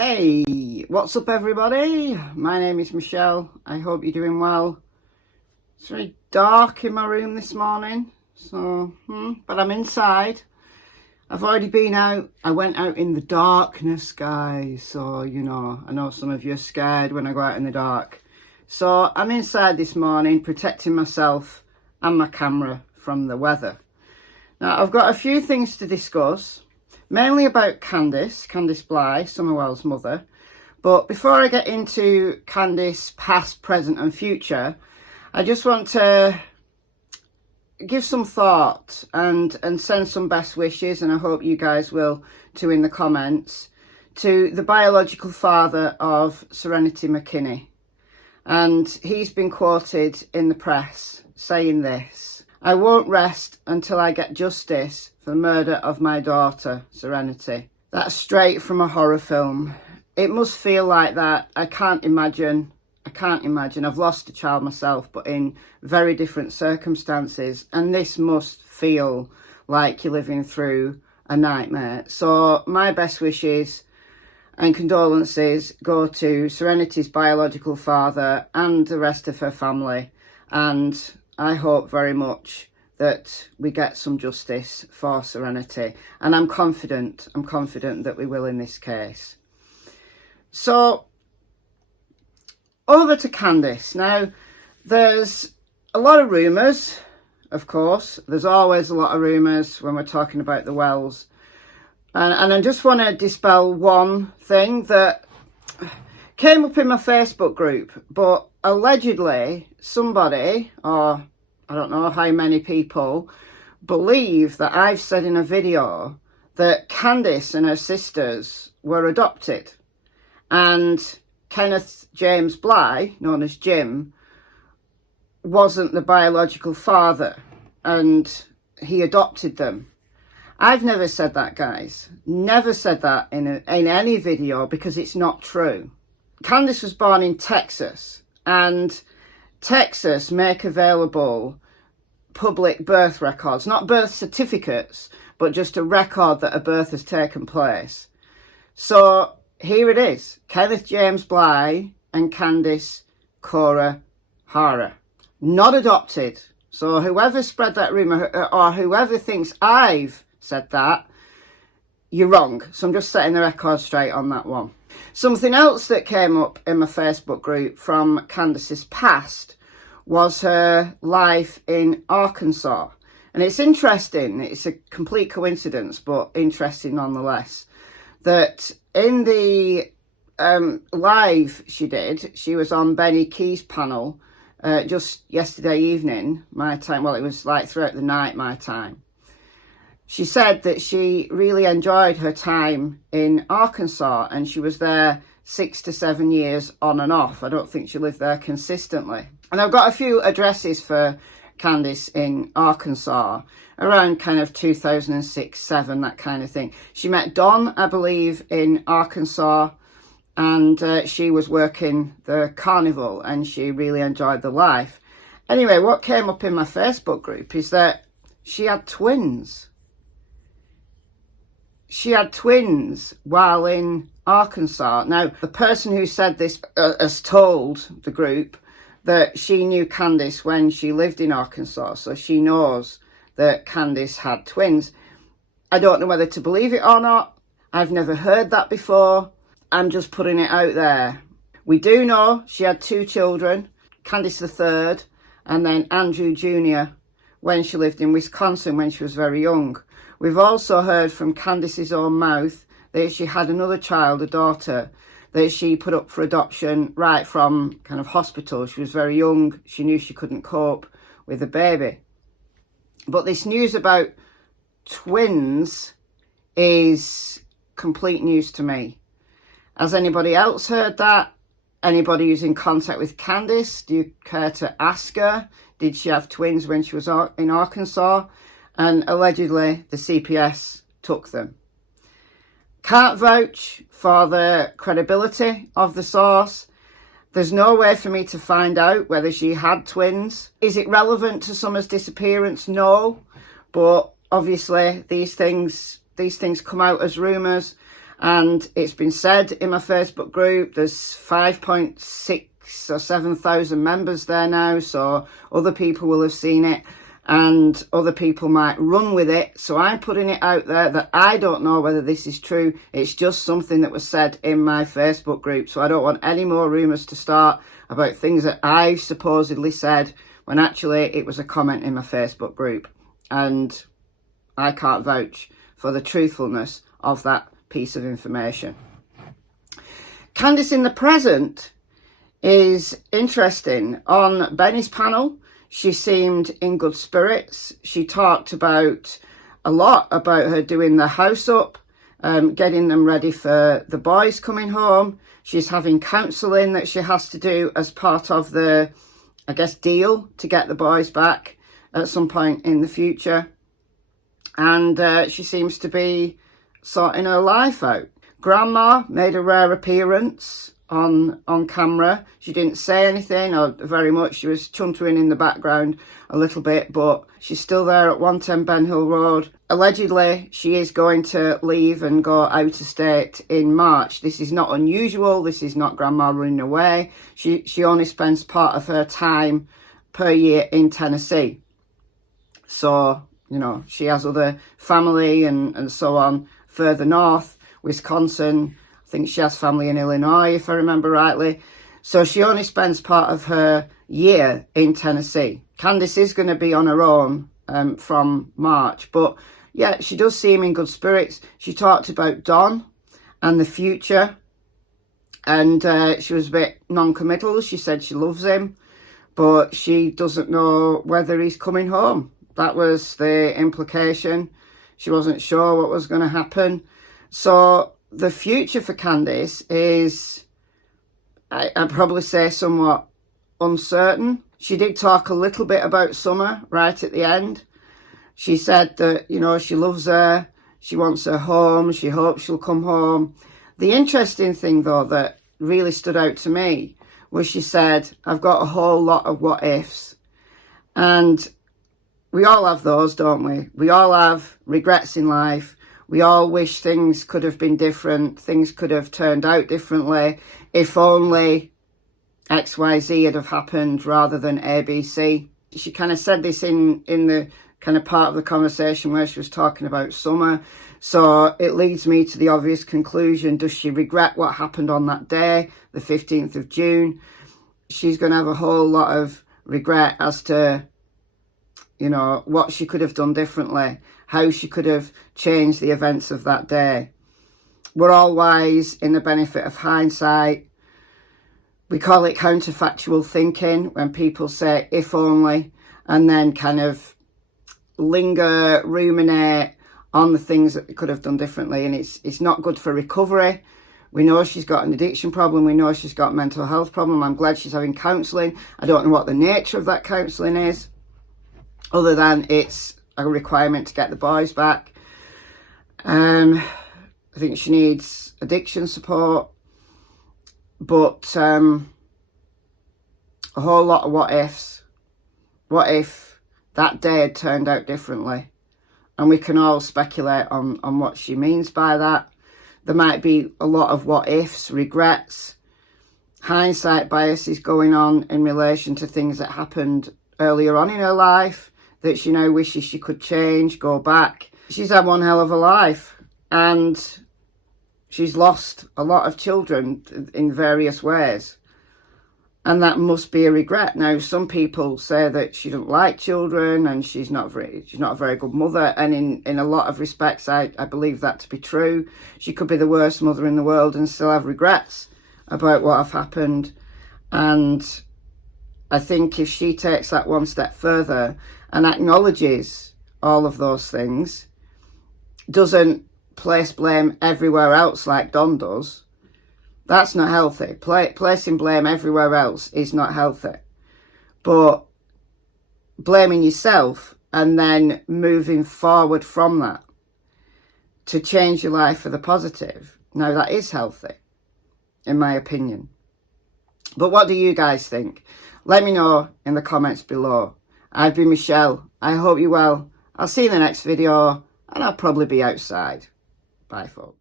Hey, what's up everybody? My name is Michelle. I hope you're doing well. It's very dark in my room this morning, so but I'm inside. I've already been out. I went out in the darkness, guys, so you know, I know some of you are scared when I go out in the dark. So I'm inside this morning protecting myself and my camera from the weather. Now I've got a few things to discuss. Mainly about Candus Bly, Summerwell's mother. But before I get into Candus past, present and future, I just want to give some thought and send some best wishes, and I hope you guys will too in the comments, to the biological father of Serenity McKinney. And he's been quoted in the press saying this: "I won't rest until I get justice for the murder of my daughter, Serenity." That's straight from a horror film. It must feel like that. I can't imagine. I've lost a child myself, but in very different circumstances. And this must feel like you're living through a nightmare. So my best wishes and condolences go to Serenity's biological father and the rest of her family. And I hope very much that we get some justice for Serenity. And I'm confident that we will in this case. So, over to Candus. Now, there's a lot of rumours, of course. There's always a lot of rumours when we're talking about the Wells. And I just want to dispel one thing that came up in my Facebook group, but allegedly somebody, or I don't know how many people, believe that I've said in a video that Candus and her sisters were adopted. And Kenneth James Bly, known as Jim, wasn't the biological father and he adopted them. I've never said that, guys. Never said that in any video, because it's not true. Candus was born in Texas, and Texas make available public birth records, not birth certificates, but just a record that a birth has taken place. So here it is: Kenneth James Bly and Candus Cora Hara, not adopted. So whoever spread that rumour, or whoever thinks I've said that, you're wrong. So I'm just setting the record straight on that one. Something else that came up in my Facebook group from Candus's past was her life in Arkansas. And it's interesting, it's a complete coincidence, but interesting nonetheless, that in the live she did, she was on Benny Key's panel just yesterday evening, my time. Well, it was like throughout the night, my time. She said that she really enjoyed her time in Arkansas, and she was there 6 to 7 years on and off. I don't think she lived there consistently. And I've got a few addresses for Candus in Arkansas around kind of 2006, 7, that kind of thing. She met Don, I believe, in Arkansas, and she was working the carnival and she really enjoyed the life. Anyway, what came up in my Facebook group is that she had twins. She had twins while in Arkansas. Now, the person who said this has told the group that she knew Candus when she lived in Arkansas, so she knows that Candus had twins. I don't know whether to believe it or not. I've never heard that before. I'm just putting it out there. We do know she had 2 children, Candus III and then Andrew Jr., when she lived in Wisconsin when she was very young. We've also heard from Candus's own mouth that she had another child, a daughter, that she put up for adoption right from kind of hospital. She was very young. She knew she couldn't cope with the baby. But this news about twins is complete news to me. Has anybody else heard that? Anybody who's in contact with Candus? Do you care to ask her? Did she have twins when she was in Arkansas? And allegedly the CPS took them. Can't vouch for the credibility of the source. There's no way for me to find out whether she had twins. Is it relevant to Summer's disappearance? No. But obviously these things come out as rumours. And it's been said in my Facebook group, there's 5.6 or 7,000 members there now, so other people will have seen it and other people might run with it. So I'm putting it out there that I don't know whether this is true. It's just something that was said in my Facebook group. So I don't want any more rumours to start about things that I've supposedly said when actually it was a comment in my Facebook group. And I can't vouch for the truthfulness of that piece of information. Candus in the present is interesting. On Benny's panel, she seemed in good spirits. She talked about a lot about her doing the house up, getting them ready for the boys coming home. She's having counselling that she has to do as part of the, I guess, deal to get the boys back at some point in the future. And she seems to be sorting her life out. Grandma made a rare appearance on camera. She didn't say anything or very much. She was chuntering in the background a little bit, but she's still there at 110 Ben Hill Road. Allegedly, she is going to leave and go out of state in March. This is not unusual. This is not Grandma running away. She only spends part of her time per year in Tennessee. So, you know, she has other family and so on further north, Wisconsin. I think she has family in Illinois, if I remember rightly. So she only spends part of her year in Tennessee. Candus is going to be on her own from March. But yeah, she does seem in good spirits. She talked about Don and the future. And she was a bit non-committal. She said she loves him, but she doesn't know whether he's coming home. That was the implication. She wasn't sure what was going to happen. So the future for Candus is, I'd probably say, somewhat uncertain. She did talk a little bit about Summer right at the end. She said that, you know, she loves her, she wants her home, she hopes she'll come home. The interesting thing, though, that really stood out to me was she said, I've got a whole lot of what ifs. And we all have those, don't we? We all have regrets in life. We all wish things could have been different. Things could have turned out differently. If only XYZ had have happened rather than ABC. She kind of said this in the kind of part of the conversation where she was talking about Summer. So it leads me to the obvious conclusion. Does she regret what happened on that day, the 15th of June? She's going to have a whole lot of regret as to, you know, what she could have done differently, how she could have changed the events of that day. We're all wise in the benefit of hindsight. We call it counterfactual thinking when people say if only and then kind of linger, ruminate on the things that they could have done differently. And it's not good for recovery. We know she's got an addiction problem. We know she's got a mental health problem. I'm glad she's having counselling. I don't know what the nature of that counselling is, other than it's a requirement to get the boys back. I think she needs addiction support. But a whole lot of what ifs. What if that day had turned out differently? And we can all speculate on what she means by that. There might be a lot of what ifs, regrets, hindsight biases going on in relation to things that happened earlier on in her life that she now wishes she could change, go back. She's had one hell of a life, and she's lost a lot of children in various ways. And that must be a regret. Now, some people say that she doesn't like children and she's not a very good mother. And in a lot of respects, I believe that to be true. She could be the worst mother in the world and still have regrets about what have happened. And I think if she takes that one step further and acknowledges all of those things, doesn't place blame everywhere else like Don does, that's not healthy. Placing blame everywhere else is not healthy. But blaming yourself and then moving forward from that to change your life for the positive, now that is healthy, in my opinion. But what do you guys think? Let me know in the comments below. I've been Michelle. I hope you're well. I'll see you in the next video, and I'll probably be outside. Bye, folks.